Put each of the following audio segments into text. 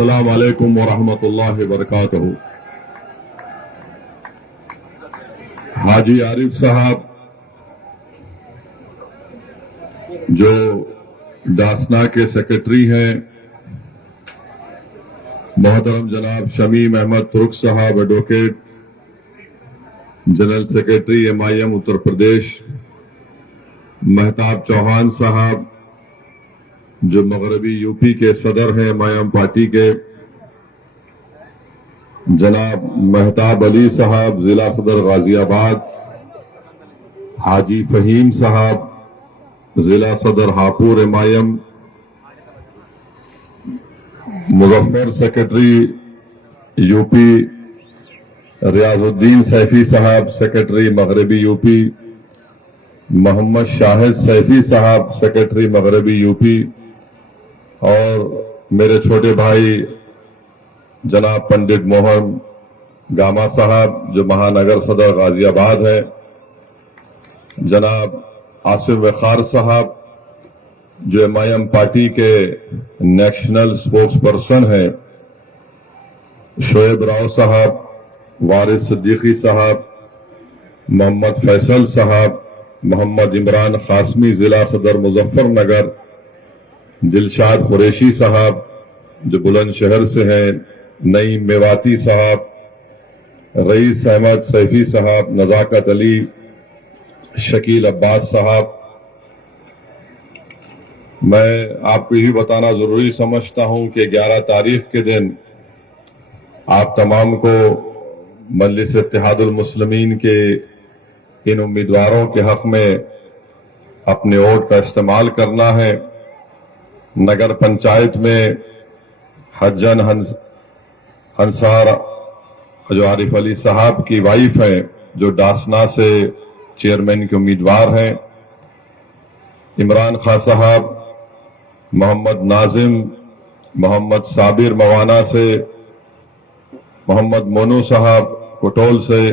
السلام علیکم ورحمۃ اللہ وبرکاتہ۔ حاجی عارف صاحب جو ڈاسنا کے سیکرٹری ہیں، محترم جناب شمیم احمد ترک صاحب advocate general secretary MIM Uttar Pradesh, Mahtab Chauhan صاحب جو مغربی UP کے صدر ہیں MIM پارٹی کے، جناب مہتاب علی صاحب ضلع صدر غازی آباد، حاجی فہیم صاحب ضلع صدر ہاپور MIM، مظفر سیکرٹری UP، ریاض الدین سیفی صاحب سیکرٹری مغربی UP، محمد شاہد سیفی صاحب سیکرٹری مغربی UP، اور میرے چھوٹے بھائی جناب پنڈت موہن گاما صاحب جو مہانگر صدر غازی آباد ہے، جناب آصف وقار صاحب جو MIM پارٹی کے نیشنل سپوکس پرسن ہیں، شعیب راؤ صاحب، وارث صدیقی صاحب، محمد فیصل صاحب، محمد عمران قاسمی ضلع صدر مظفر نگر، دلشاد قریشی صاحب جو بلند شہر سے ہیں، نعیم میواتی صاحب، رئیس احمد سیفی صاحب، نزاکت علی، شکیل عباس صاحب۔ میں آپ کو یہ بتانا ضروری سمجھتا ہوں کہ 11 تاریخ کے دن آپ تمام کو مجلس اتحاد المسلمین کے ان امیدواروں کے حق میں اپنے ووٹ کا استعمال کرنا ہے۔ نگر پنچایت میں حجن انصار جو عارف علی صاحب کی وائف ہیں، جو ڈاسنا سے چیئرمین کے امیدوار ہیں، عمران خان صاحب، محمد ناظم، محمد صابر موانا سے، محمد مونو صاحب کٹول سے،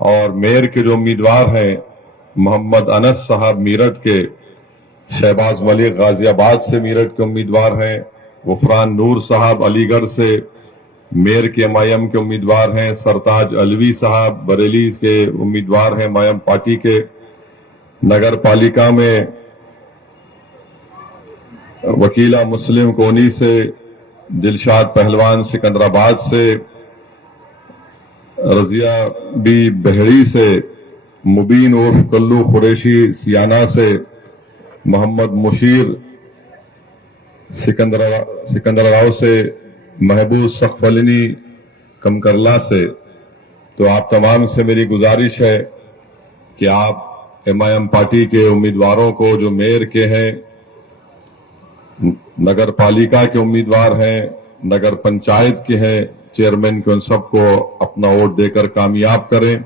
اور میئر کے جو امیدوار ہیں محمد انس صاحب میرٹھ کے، شہباز ملک غازی آباد سے میرٹھ کے امیدوار ہیں، غفران نور صاحب علی گڑھ سے میئر کے MIM کے امیدوار ہیں، سرتاج علوی صاحب بریلی کے امیدوار ہیں MIM پارٹی کے۔ نگر پالیکا میں وکیلہ مسلم کونی سے، دلشاد پہلوان سکندرآباد سے، رضیہ بی بہڑی سے، مبین عرف کلو قریشی سیانہ سے، محمد مشیر سکندراؤ سے، محبوب سخفلنی کمکرلا سے۔ تو آپ تمام سے میری گزارش ہے کہ آپ MIM پارٹی کے امیدواروں کو جو میئر کے ہیں، نگر پالیکا کے امیدوار ہیں، نگر پنچایت کے ہیں، چیئرمین کے، ان سب کو اپنا ووٹ دے کر کامیاب کریں۔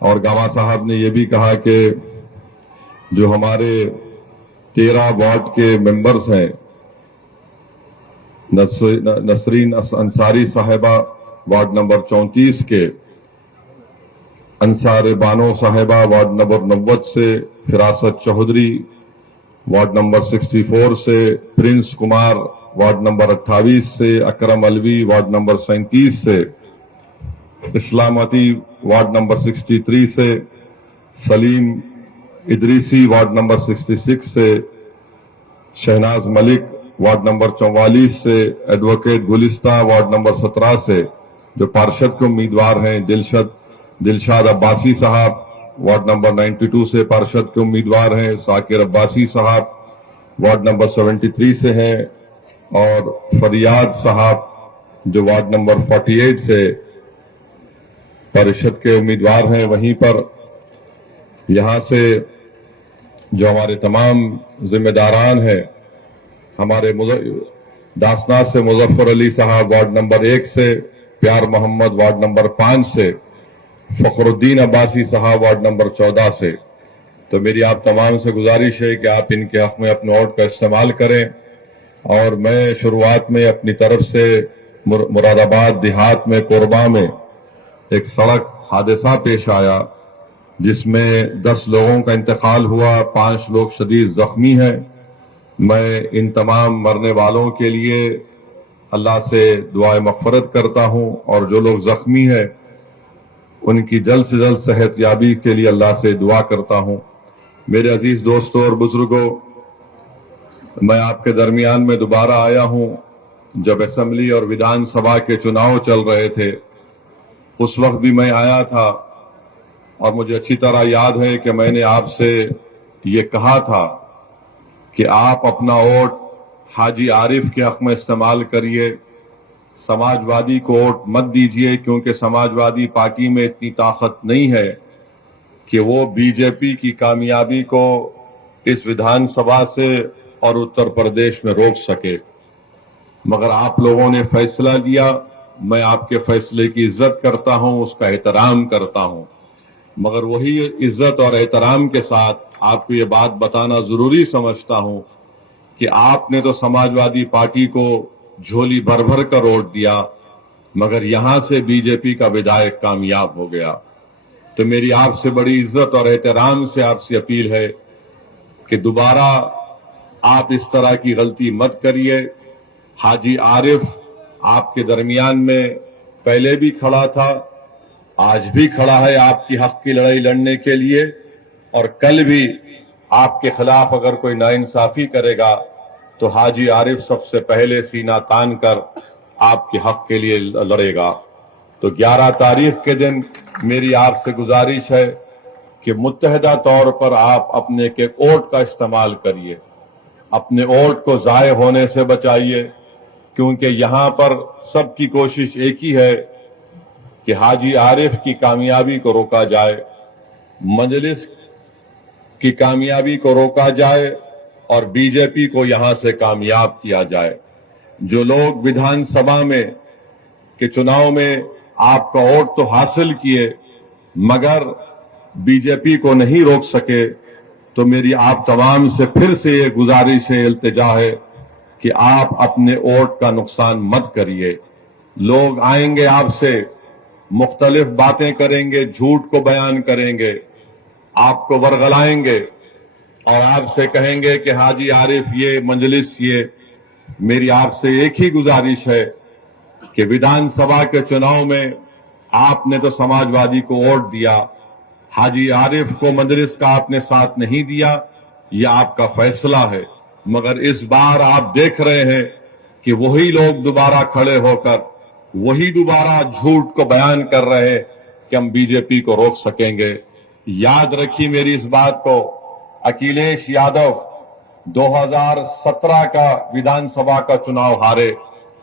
اور گاما صاحب نے یہ بھی کہا کہ جو ہمارے 13 وارڈ کے ممبرز ہیں، نسرین انصاری صاحبہ وارڈ نمبر 34 کے، انصار بانو صاحبہ وارڈ نمبر 90 سے، فراست چودھری وارڈ نمبر 64 سے، پرنس کمار وارڈ نمبر 28 سے، اکرم علوی وارڈ نمبر 37 سے، اسلامتی وارڈ نمبر 63 سے، سلیم ادریسی وارڈ نمبر 66 سے، شہناز ملک وارڈ نمبر 44 سے، ایڈوکیٹ گلستہ وارڈ نمبر 17 سے جو پارشد کے امیدوار ہیں، دلشاد عباسی صاحب وارڈ نمبر 92 سے پارشد کے امیدوار ہیں، ساکر عباسی صاحب وارڈ نمبر 73 سے ہیں، اور فریاد صاحب جو وارڈ نمبر 48 سے پارشد کے امیدوار ہیں۔ وہیں پر یہاں سے جو ہمارے تمام ذمہ داران ہیں، ہمارے ڈاسنا سے مظفر علی صاحب وارڈ نمبر 1 سے، پیار محمد وارڈ نمبر 5 سے، فخر الدین عباسی صاحب وارڈ نمبر 14 سے۔ تو میری آپ تمام سے گزارش ہے کہ آپ ان کے حق میں اپنے ووٹ کا استعمال کریں۔ اور میں شروعات میں اپنی طرف سے مراد آباد دیہات میں کوربا میں ایک سڑک حادثہ پیش آیا جس میں 10 لوگوں کا انتقال ہوا، 5 لوگ شدید زخمی ہیں۔ میں ان تمام مرنے والوں کے لیے اللہ سے دعائے مغفرت کرتا ہوں اور جو لوگ زخمی ہیں ان کی جلد سے جلد صحت یابی کے لیے اللہ سے دعا کرتا ہوں۔ میرے عزیز دوستوں اور بزرگوں، میں آپ کے درمیان میں دوبارہ آیا ہوں جب اسمبلی اور ودھان سبھا کے چناؤ چل رہے تھے۔ اس وقت بھی میں آیا تھا اور مجھے اچھی طرح یاد ہے کہ میں نے آپ سے یہ کہا تھا کہ آپ اپنا ووٹ حاجی عارف کے حق میں استعمال کریے، سماجوادی کو ووٹ مت دیجیے، کیونکہ سماجوادی پارٹی میں اتنی طاقت نہیں ہے کہ وہ بی جے پی کی کامیابی کو اس ودھان سبھا سے اور اتر پردیش میں روک سکے۔ مگر آپ لوگوں نے فیصلہ لیا، میں آپ کے فیصلے کی عزت کرتا ہوں، اس کا احترام کرتا ہوں، مگر وہی عزت اور احترام کے ساتھ آپ کو یہ بات بتانا ضروری سمجھتا ہوں کہ آپ نے تو سماجوادی پارٹی کو جھولی بھر بھر کر ووٹ دیا، مگر یہاں سے بی جے پی کا ودھائک کامیاب ہو گیا۔ تو میری آپ سے بڑی عزت اور احترام سے آپ سے اپیل ہے کہ دوبارہ آپ اس طرح کی غلطی مت کریے۔ حاجی عارف آپ کے درمیان میں پہلے بھی کھڑا تھا، آج بھی کھڑا ہے آپ کی حق کی لڑائی لڑنے کے لیے، اور کل بھی آپ کے خلاف اگر کوئی ناانصافی کرے گا تو حاجی عارف سب سے پہلے سینہ تان کر آپ کے حق کے لیے لڑے گا۔ تو 11 تاریخ کے دن میری آپ سے گزارش ہے کہ متحدہ طور پر آپ اپنے کے ووٹ کا استعمال کریے، اپنے ووٹ کو ضائع ہونے سے بچائیے، کیونکہ یہاں پر سب کی کوشش ایک ہی ہے کہ حاجی عارف کی کامیابی کو روکا جائے، مجلس کی کامیابی کو روکا جائے اور بی جے پی کو یہاں سے کامیاب کیا جائے۔ جو لوگ ودھان سبھا میں کے چناؤ میں آپ کا ووٹ تو حاصل کیے مگر بی جے پی کو نہیں روک سکے، تو میری آپ تمام سے پھر سے یہ گزارش ہے، التجا ہے کہ آپ اپنے ووٹ کا نقصان مت کریے۔ لوگ آئیں گے آپ سے مختلف باتیں کریں گے، جھوٹ کو بیان کریں گے، آپ کو ورغلائیں گے اور آپ سے کہیں گے کہ حاجی عارف یہ مجلس یہ۔ میری آپ سے ایک ہی گزارش ہے کہ ودھان سبھا کے چناؤ میں آپ نے تو سماجوادی کو ووٹ دیا، حاجی عارف کو مجلس کا آپ نے ساتھ نہیں دیا، یہ آپ کا فیصلہ ہے، مگر اس بار آپ دیکھ رہے ہیں کہ وہی لوگ دوبارہ کھڑے ہو کر وہی دوبارہ جھوٹ کو بیان کر رہے ہیں کہ ہم بی جے پی کو روک سکیں گے۔ یاد رکھیے میری اس بات کو، اکھلیش یادو 2017 کا ودھان سبھا کا چناؤ ہارے،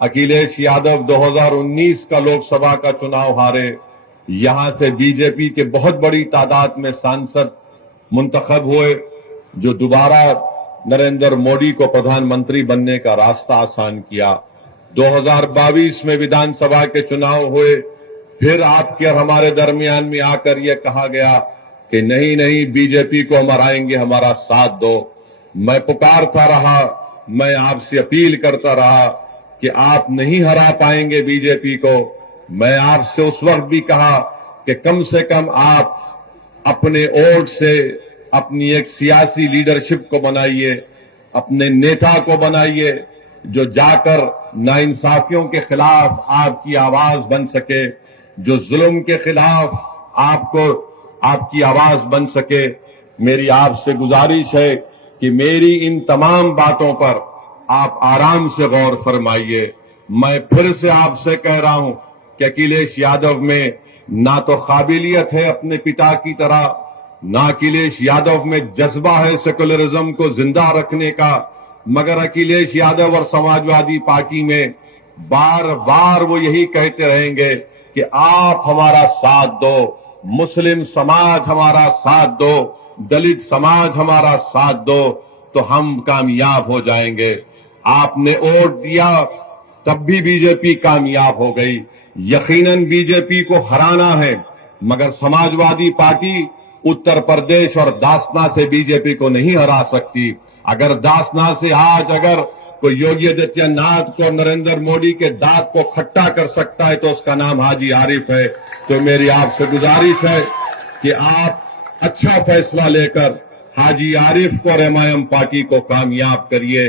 اکھلیش یادو 2019 کا لوک سبھا کا چناؤ ہارے، یہاں سے بی جے پی کے بہت بڑی تعداد میں سانسد منتخب ہوئے، جو دوبارہ نریندر مودی کو پردھان منتری بننے کا راستہ آسان کیا۔ 2022 میں ودھان سبھا کے چناؤ ہوئے، پھر آپ کے اور ہمارے درمیان میں آ کر یہ کہا گیا کہ نہیں بی جے پی کو ہم ہرائیں گے، ہمارا ساتھ دو۔ میں پکارتا رہا، میں آپ سے اپیل کرتا رہا کہ آپ نہیں ہرا پائیں گے بی جے پی کو۔ میں آپ سے اس وقت بھی کہا کہ کم سے کم آپ اپنے ووٹ سے اپنی ایک سیاسی لیڈرشپ کو بنائیے، اپنے نیتا کو بنائیے جو جا کر ناانصافیوں کے خلاف آپ کی آواز بن سکے، جو ظلم کے خلاف آپ کی آواز بن سکے۔ میری آپ سے گزارش ہے کہ میری ان تمام باتوں پر آپ آرام سے غور فرمائیے۔ میں پھر سے آپ سے کہہ رہا ہوں کہ اکھلیش یادو میں نہ تو قابلیت ہے اپنے پتا کی طرح، نہ اکھلیش یادو میں جذبہ ہے سیکولرزم کو زندہ رکھنے کا، مگر اکھلیش یادو اور سماجوادی پارٹی میں بار بار وہ یہی کہتے رہیں گے کہ آپ ہمارا ساتھ دو، مسلم سماج ہمارا ساتھ دو، دلت سماج ہمارا ساتھ دو، تو ہم کامیاب ہو جائیں گے۔ آپ نے ووٹ دیا تب بھی بی جے پی کامیاب ہو گئی۔ یقیناً بی جے پی کو ہرانا ہے، مگر سماجوادی پارٹی اتر پردیش اور داسنا سے بی جے پی کو نہیں ہرا سکتی۔ اگر داسنا سے آج اگر کوئی یوگی آدتیہ ناتھ کو نریندر مودی کے دانت کو کھٹا کر سکتا ہے تو اس کا نام حاجی عارف ہے۔ تو میری آپ سے گزارش ہے کہ آپ اچھا فیصلہ لے کر حاجی عارف کو اور ایم آئی ایم پارٹی کو کامیاب کریے۔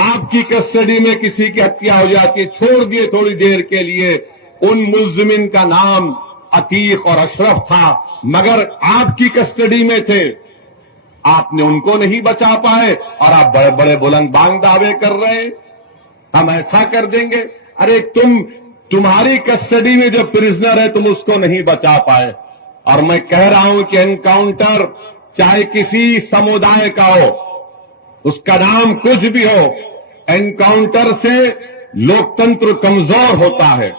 آپ کی کسٹڈی میں کسی کی ہتیا ہو جاتی ہے، چھوڑ دیے تھوڑی دیر کے لیے، ان ملزمین کا نام عتیق اور اشرف تھا، مگر آپ کی کسٹڈی میں تھے، آپ نے ان کو نہیں بچا پائے، اور آپ بڑے بڑے بلند بانگ دعوے کر رہے ہیں ہم ایسا کر دیں گے۔ ارے تمہاری کسٹڈی میں جو پرزنر ہے تم اس کو نہیں بچا پائے، اور میں کہہ رہا ہوں کہ انکاؤنٹر چاہے کسی سمودائے کا ہو، اس کا نام کچھ بھی ہو، انکاؤنٹر سے لوکتنتر کمزور ہوتا ہے،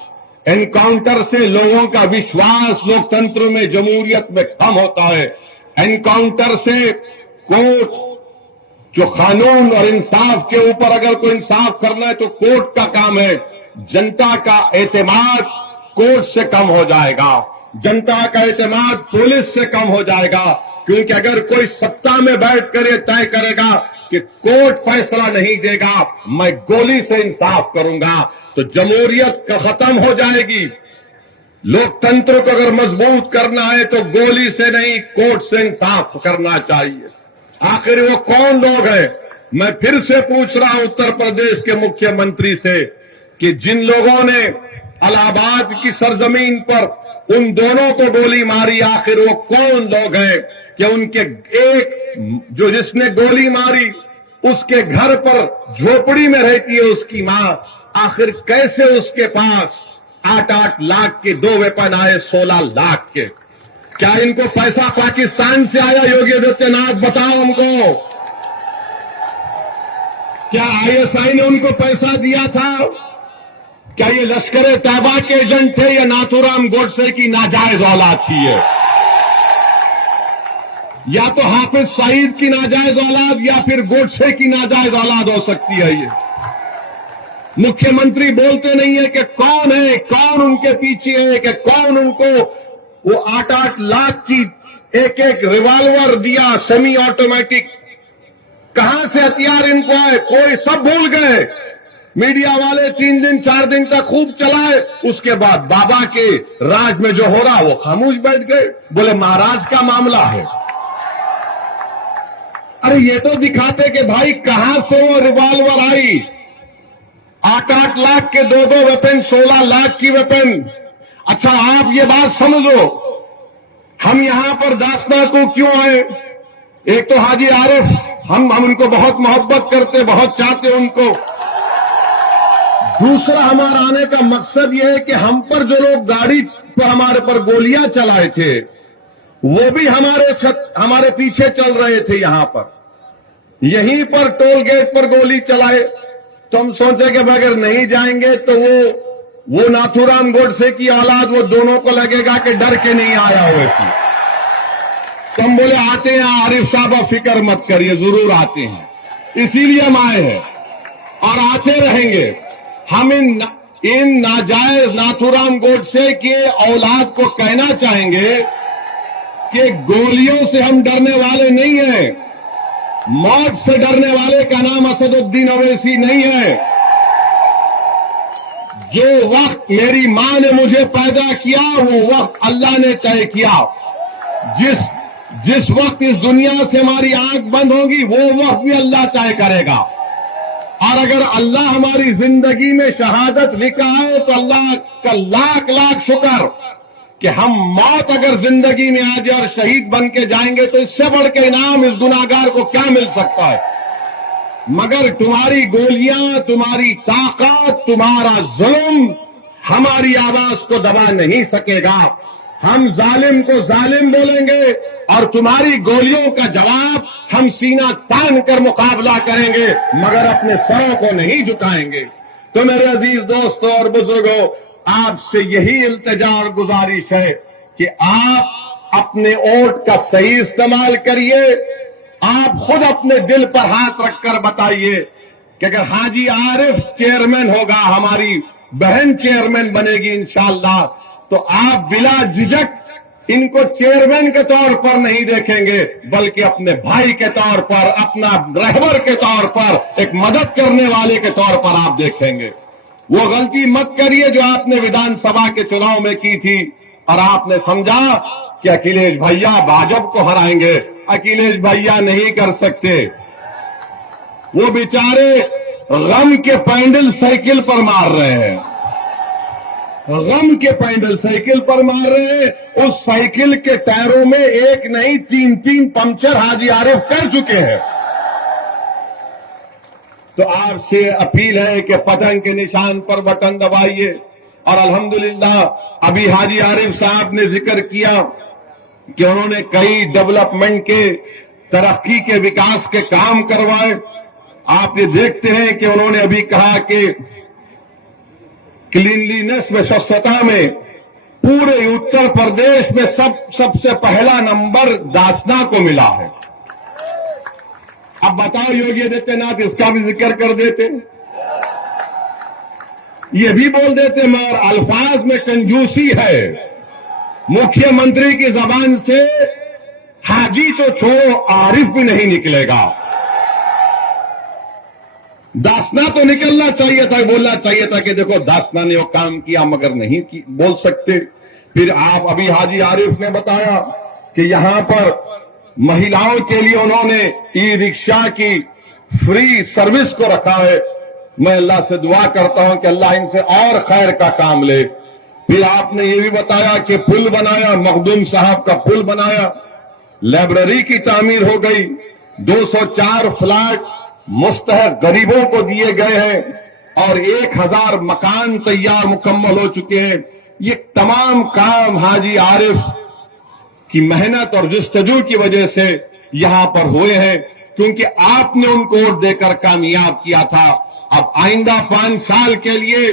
انکاؤنٹر سے لوگوں کا وشواس لوکتنتر میں، جمہوریت میں کم ہوتا ہے، انکاؤنٹر سے کورٹ جو قانون اور انصاف کے اوپر اگر کوئی انصاف کرنا ہے تو کورٹ کا کام ہے، جنتا کا اعتماد کورٹ سے کم ہو جائے گا، جنتا کا اعتماد پولیس سے کم ہو جائے گا، کیونکہ اگر کوئی ستا میں بیٹھ کر یہ طے کرے گا کہ کورٹ فیصلہ نہیں دے گا، میں گولی سے انصاف کروں گا، تو جمہوریت کا ختم ہو جائے گی۔ لوکتنتر کو اگر مضبوط کرنا ہے تو گولی سے نہیں، کورٹ سے انصاف کرنا چاہیے۔ آخر وہ کون لوگ ہیں؟ میں پھر سے پوچھ رہا ہوں اتر پردیش کے مکھیہ منتری سے کہ جن لوگوں نے الہ آباد کی سرزمین پر ان دونوں کو گولی ماری، آخر وہ کون لوگ ہیں کہ ان کے ایک جو جس نے گولی ماری اس کے گھر پر جھوپڑی میں رہتی ہے اس کی ماں، آخر کیسے اس کے پاس 8 لاکھ کے 2 ویپن آئے 16 لاکھ کے؟ کیا ان کو پیسہ پاکستان سے آیا؟ یوگی آدتیہ ناتھ بتاؤ ہم کو، کیا ISI نے ان کو پیسہ دیا تھا؟ کیا یہ لشکر طیبہ کے ایجنٹ تھے یا ناتھو رام گوڈسے کی ناجائز اولاد تھی یہ؟ یا تو حافظ سعید کی ناجائز اولاد یا پھر گوڈسے کی ناجائز اولاد ہو سکتی ہے یہ۔ مکھیہ منتری بولتے نہیں ہے کہ کون ہے، کون ان کے پیچھے ہے، کہ کون ان کو وہ 8 لاکھ کی ایک ریوالور دیا سیمی آٹومیٹک، کہاں سے ہتھیار ان کو آئے؟ کوئی سب بھول گئے۔ میڈیا والے 3 دن 4 دن تک خوب چلائے، اس کے بعد بابا کے راج میں جو ہو رہا وہ خاموش بیٹھ گئے، بولے مہاراج کا معاملہ ہے۔ ارے یہ تو دکھاتے کہ بھائی کہاں سے وہ ریوالور آئی، 8 لاکھ کے 2 ویپن، 16 لاکھ کی ویپن۔ اچھا آپ یہ بات سمجھو، ہم یہاں پر داسنا کو کیوں آئے؟ ایک تو حاجی عارف، ہم ان کو بہت محبت کرتے، بہت چاہتے ان کو۔ دوسرا ہمارا آنے کا مقصد یہ ہے کہ ہم پر جو لوگ گاڑی پر ہمارے پر گولیاں چلائے تھے وہ بھی ہمارے پیچھے چل رہے تھے، یہاں پر یہیں پر ٹول گیٹ پر گولی چلائے، تو ہم سوچے کہ اگر نہیں جائیں گے تو وہ ناتھو رام گوڈسے کی اولاد وہ دونوں کو لگے گا کہ ڈر کے نہیں آیا ہو ایسی، تو ہم بولے آتے ہیں عارف صاحب آپ فکر مت کریے، ضرور آتے ہیں، اسی لیے ہم آئے ہیں اور آتے رہیں گے۔ ہم ان ناجائز ناتھو رام گوڈسے کے اولاد کو کہنا چاہیں گے کہ گولیوں سے ہم ڈرنے والے نہیں ہیں، موت سے ڈرنے والے کا نام اسد الدین اویسی نہیں ہے۔ جو وقت میری ماں نے مجھے پیدا کیا وہ وقت اللہ نے طے کیا، جس وقت اس دنیا سے ہماری آنکھ بند ہوگی وہ وقت بھی اللہ طے کرے گا، اور اگر اللہ ہماری زندگی میں شہادت لکھا ہے تو اللہ کا لاکھ شکر کہ ہم موت اگر زندگی میں آ جائے اور شہید بن کے جائیں گے تو اس سے بڑھ کے انعام اس گناہگار کو کیا مل سکتا ہے؟ مگر تمہاری گولیاں، تمہاری طاقت، تمہارا ظلم ہماری آواز کو دبا نہیں سکے گا۔ ہم ظالم کو ظالم بولیں گے اور تمہاری گولیوں کا جواب ہم سینہ تان کر مقابلہ کریں گے، مگر اپنے سروں کو نہیں جھکائیں گے۔ تو میرے عزیز دوستوں اور بزرگوں، آپ سے یہی التجا اور گزارش ہے کہ آپ اپنے ووٹ کا صحیح استعمال کریے۔ آپ خود اپنے دل پر ہاتھ رکھ کر بتائیے کہ اگر حاجی عارف چیئرمین ہوگا، ہماری بہن چیئرمین بنے گی انشاءاللہ، تو آپ بلا جھجک ان کو چیئرمین کے طور پر نہیں دیکھیں گے بلکہ اپنے بھائی کے طور پر، اپنا رہبر کے طور پر، ایک مدد کرنے والے کے طور پر آپ دیکھیں گے۔ وہ غلطی مت کریے جو آپ نے ویدھان سبھا کے چناؤ میں کی تھی اور آپ نے سمجھا کہ اکھلیش بھیا بھاجپ کو ہرائیں گے، اکھلیش بھیا نہیں کر سکتے۔ وہ بیچارے غم کے پینڈل سائیکل پر مار رہے ہیں، غم کے پینڈل سائیکل پر مار رہے ہیں. اس سائیکل کے ٹائروں میں ایک نہیں تین پنکچر حاجی عارف کر چکے ہیں. تو آپ سے اپیل ہے کہ پتنگ کے نشان پر بٹن دبائیے. اور الحمدللہ ابھی حاجی عارف صاحب نے ذکر کیا کہ انہوں نے کئی ڈیولپمنٹ کے، ترقی کے، وکاس کے کام کروائے. آپ یہ دیکھتے ہیں کہ انہوں نے ابھی کہا کہ کلینلینس میں، سوچھتا میں پورے اتر پردیش میں سب سے پہلا نمبر داسنا کو ملا ہے. اب بتاؤ یوگی آدتیہ ناتھ اس کا بھی ذکر کر دیتے، یہ بھی بول دیتے، مگر الفاظ میں کنجوسی ہے. مکھیہ منتری کی زبان سے حاجی تو چھوڑو، عارف بھی نہیں نکلے گا. داسنا تو نکلنا چاہیے تھا، بولنا چاہیے تھا کہ دیکھو داسنا نے وہ کام کیا، مگر نہیں بول سکتے. پھر آپ ابھی حاجی عارف نے بتایا کہ یہاں پر مہیلاؤں کے لیے انہوں نے ای رکشا کی فری سروس کو رکھا ہے. میں اللہ سے دعا کرتا ہوں کہ اللہ ان سے اور خیر کا کام لے. پھر آپ نے یہ بھی بتایا کہ پل بنایا، مخدوم صاحب کا پل بنایا، لائبریری کی تعمیر ہو گئی، 204 فلیٹ مستحق غریبوں کو دیے گئے ہیں اور 1000 مکان تیار مکمل ہو چکے ہیں. یہ تمام کام حاجی عارف کی محنت اور جستجو کی وجہ سے یہاں پر ہوئے ہیں، کیونکہ آپ نے ان کو ووٹ دے کر کامیاب کیا تھا. اب آئندہ 5 سال کے لیے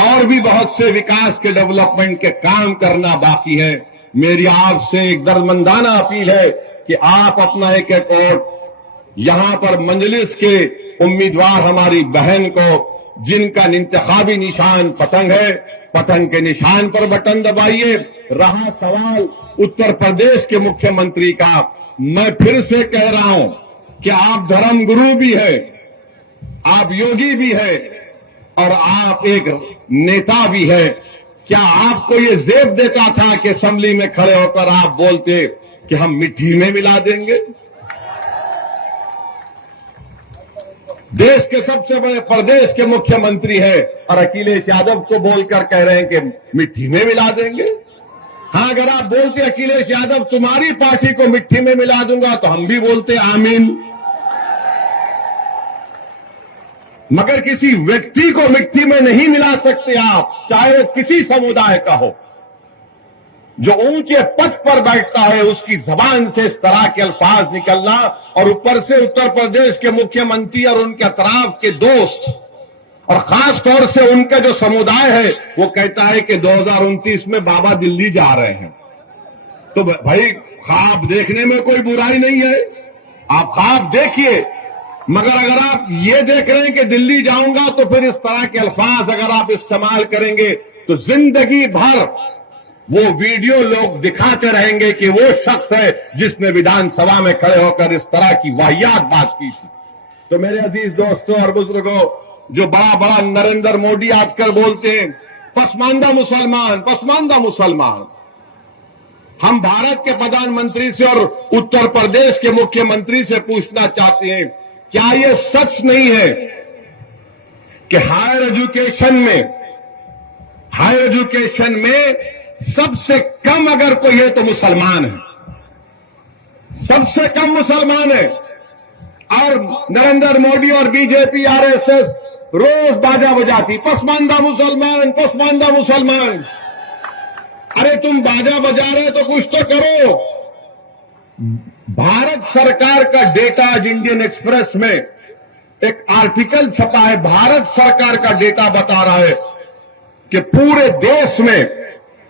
اور بھی بہت سے وکاس کے، ڈیولپمنٹ کے کام کرنا باقی ہے. میری آپ سے ایک دردمندانہ اپیل ہے کہ آپ اپنا ایک ووٹ یہاں پر مجلس کے امیدوار ہماری بہن کو، جن کا انتخابی نشان پتنگ ہے، پتنگ کے نشان پر بٹن دبائیے. رہا سوال اتر پردیش کے مکھیہ منتری کا، میں پھر سے کہہ رہا ہوں کہ آپ دھرم گرو بھی ہے، آپ یوگی بھی ہے اور آپ ایک نیتا بھی ہے. کیا آپ کو یہ زیب دیتا تھا کہ اسمبلی میں کھڑے ہو کر آپ بولتے کہ ہم مٹی میں ملا دیں گے؟ دیش کے سب سے بڑے پردیش کے مکھیہ منتری ہے اور اکھلیش یادو کو بول کر کہہ رہے ہیں کہ مٹی میں ملا دیں گے. ہاں، اگر آپ بولتے اکھلیش یادو تمہاری پارٹی کو مٹی میں ملا دوں گا تو ہم بھی بولتے آمین. مگر کسی ویکتی کو مٹی میں نہیں ملا سکتے آپ، چاہے وہ کسی سمودائے کا ہو. جو اونچے پد پر بیٹھتا ہے اس کی زبان سے اس طرح کے الفاظ نکلنا، اور اوپر سے اتر پردیش کے مکھیہ منتری اور ان کے اطراف کے دوست، اور خاص طور سے ان کا جو سمودائے ہے، وہ کہتا ہے کہ 2029 میں بابا دلی جا رہے ہیں. تو بھائی خواب دیکھنے میں کوئی برائی نہیں ہے، آپ خواب دیکھیے، مگر اگر آپ یہ دیکھ رہے ہیں کہ دلی جاؤں گا تو پھر اس طرح کے الفاظ اگر آپ استعمال کریں گے تو زندگی بھر وہ ویڈیو لوگ دکھاتے رہیں گے کہ وہ شخص ہے جس نے ویدھان سبھا میں کھڑے ہو کر اس طرح کی واہیات بات کی تھی. تو میرے عزیز دوستوں اور بزرگوں، جو بڑا نریندر مودی آج کل بولتے ہیں پسماندہ مسلمان، پسماندہ مسلمان، ہم بھارت کے پردھان منتری سے اور اتر پردیش کے مکھیہ منتری سے پوچھنا چاہتے ہیں، کیا یہ سچ نہیں ہے کہ ہائر ایجوکیشن میں سب سے کم اگر کوئی ہے تو مسلمان ہے، سب سے کم مسلمان ہے، اور نریندر مودی اور بی جے پی، آر ایس ایس روز باجا بجاتی پسماندہ مسلمان، پسماندہ مسلمان. ارے تم باجا بجا رہے تو کچھ تو کرو. بھارت سرکار کا ڈیٹا، انڈین ایکسپریس میں ایک آرٹیکل چھپا ہے، بھارت سرکار کا ڈیٹا بتا رہا ہے کہ پورے دیش میں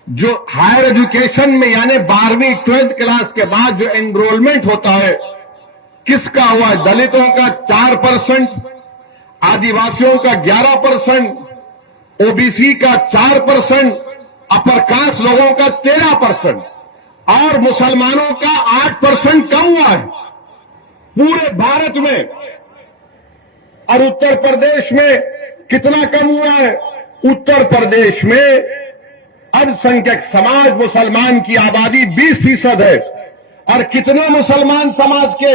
جو ہائر ایجوکیشن میں یعنی 12ویں 12th کلاس کے بعد جو انرولمنٹ ہوتا ہے، کس کا ہوا ہے؟ دلتوں کا 4%، آدیواسیوں کا 11%، او بی سی کا 4%، اپر کاسٹ لوگوں کا 13%، اور مسلمانوں کا 8% کم ہوا ہے پورے بھارت میں. اور اتر پردیش میں کتنا کم ہوا ہے؟ اتر پردیش میں الپسنکھیک سماج مسلمان کی آبادی 20% ہے، اور کتنے مسلمان سماج کے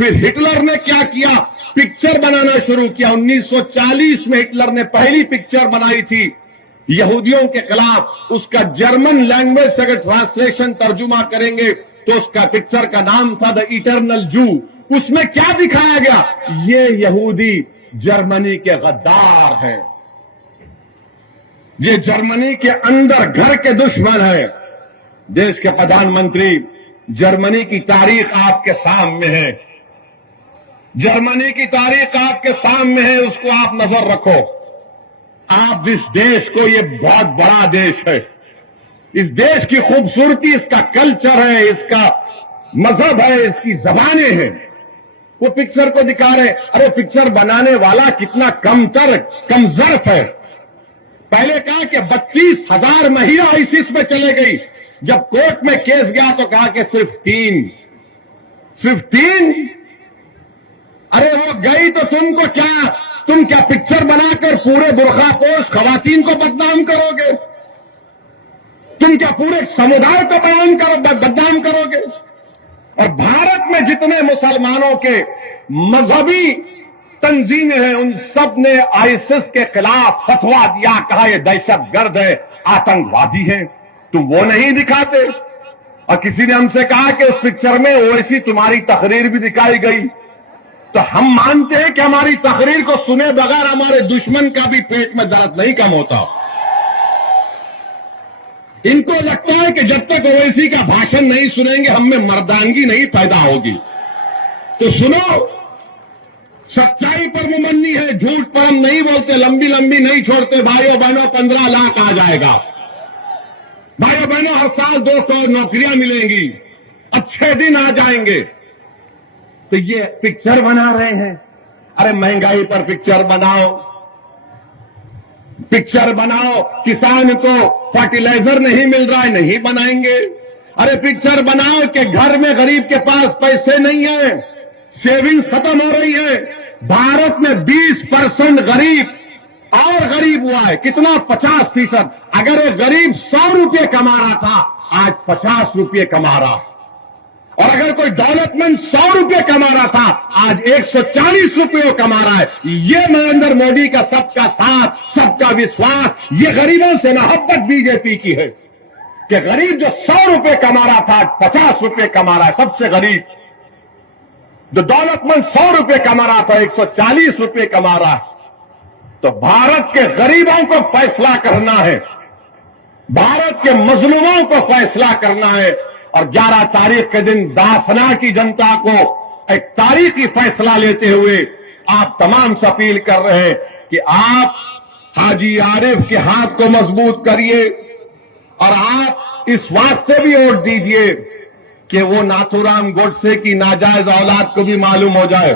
پھر ہٹلر نے کیا کیا؟ پکچر بنانا شروع کیا. 1940 میں ہٹلر نے پہلی پکچر بنائی تھی یہودیوں کے خلاف. اس کا جرمن لینگویج سے اگر ٹرانسلیشن ترجمہ کریں گے تو اس کا پکچر کا نام تھا دا ایٹرنل جو. اس میں کیا دکھایا گیا؟ یہ یہودی جرمنی کے غدار ہیں, یہ جرمنی کے اندر گھر کے دشمن ہیں. دیش کے پردھان منتری, جرمنی کی تاریخ آپ کے سامنے ہے, جرمنی کی تاریخ آپ کے سامنے ہے, اس کو آپ نظر رکھو. آپ جس دیش کو, یہ بہت بڑا دیش ہے, اس دیش کی خوبصورتی اس کا کلچر ہے, اس کا مذہب ہے, اس کی زبانیں ہیں. وہ پکچر کو دکھا رہے, ارے پکچر بنانے والا کتنا کم ظرف ہے. پہلے کہا کہ 32,000 مہیلا آئیسس میں چلے گئی. جب کورٹ میں کیس گیا تو کہا کہ صرف 3. ارے وہ گئی تو تم کیا پکچر بنا کر پورے برقع پوش خواتین کو بدنام کرو گے؟ تم کیا پورے سمودائے کو بدنام کرو گے؟ اور بھارت میں جتنے مسلمانوں کے مذہبی تنظیمیں ہیں ان سب نے آئیسس کے خلاف فتوا دیا, کہا یہ دہشت گرد ہے, آتنکوادی ہیں. تم وہ نہیں دکھاتے. اور کسی نے ہم سے کہا کہ اس پکچر میں اویسی تمہاری تقریر بھی دکھائی گئی. تو ہم مانتے ہیں کہ ہماری تقریر کو سنے بغیر ہمارے دشمن کا بھی پیٹ میں درد نہیں کم ہوتا. ان کو لگتا ہے کہ جب تک اویسی کا بھاشن نہیں سنیں گے ہم میں مردانگی نہیں پیدا ہوگی. تو سنو, سچائی پر ممنی ہے, جھوٹ پر ہم نہیں بولتے, لمبی نہیں چھوڑتے. بھائیو بہنوں 15 لاکھ آ جائے گا. بھائیو بہنوں ہر سال 200 نوکریاں ملیں گی, اچھے دن آ جائیں گے. تو یہ پکچر بنا رہے ہیں. ارے مہنگائی پر پکچر بناؤ, کسان کو فرٹیلائزر نہیں مل رہا ہے, نہیں بنائیں گے. ارے پکچر بناؤ کہ گھر میں غریب کے پاس پیسے نہیں ہیں, سیونگ ختم ہو رہی ہے. بھارت میں 20% غریب ہوا ہے. کتنا؟ 50%. اگر ایک غریب 100 روپے کما رہا تھا آج 50 روپے کما رہا, اور اگر کوئی دولت مند 100 روپے کما رہا تھا آج 140 روپے کما رہا ہے. یہ نریندر مودی کا سب کا ساتھ, سب کا وشواس, یہ غریبوں سے محبت بی جے پی کی ہے کہ غریب جو 100 روپے کما رہا تھا آج 50 روپے کما رہا ہے. سب سے غریب جو دولت مند 100 روپے کما رہا تھا 140 روپے کما رہا ہے. تو بھارت کے غریبوں کو فیصلہ کرنا ہے, بھارت کے مظلوموں کو فیصلہ کرنا ہے. اور 11 تاریخ کے دن دافنا کی جنتا کو ایک تاریخی فیصلہ لیتے ہوئے آپ تمام سے اپیل کر رہے ہیں کہ آپ حاجی عارف کے ہاتھ کو مضبوط کریے, اور آپ اس واسطے بھی ووٹ دیجئے کہ وہ ناتھو رام گوڈسے کی ناجائز اولاد کو بھی معلوم ہو جائے.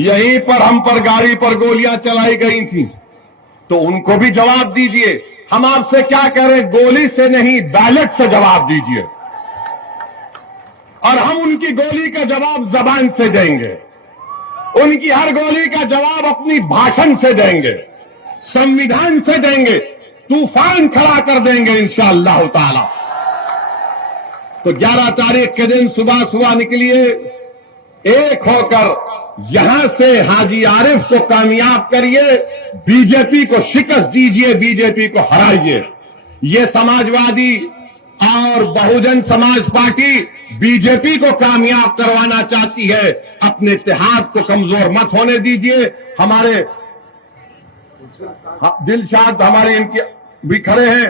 یہیں پر ہم پر گاڑی پر گولیاں چلائی گئی تھیں تو ان کو بھی جواب دیجئے. ہم آپ سے کیا کہہ رہے ہیں؟ گولی سے نہیں, بیلٹ سے جواب دیجئے. اور ہم ان کی گولی کا جواب زبان سے دیں گے, ان کی ہر گولی کا جواب اپنی بھاشن سے دیں گے, سنویدھان سے دیں گے, طوفان کھڑا کر دیں گے انشاءاللہ تعالی. تو 11 تاریخ کے دن صبح نکلیے, ایک ہو کر یہاں سے حاجی عارف کو کامیاب کریے, بی جے پی کو شکست دیجئے, بی جے پی کو ہرائیے. یہ سماجوادی اور بہوجن سماج پارٹی بی جے پی کو کامیاب کروانا چاہتی ہے. اپنے اتحاد کو کمزور مت ہونے دیجئے. ہمارے دلشاد ہمارے ان کے بھی کھڑے ہیں,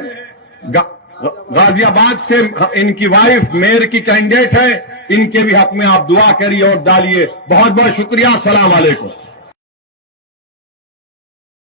غازی آباد سے ان کی وائف میئر کی کینڈیڈیٹ ہے, ان کے بھی حق میں آپ دعا کریے اور ڈالیے. بہت بہت شکریہ. السلام علیکم.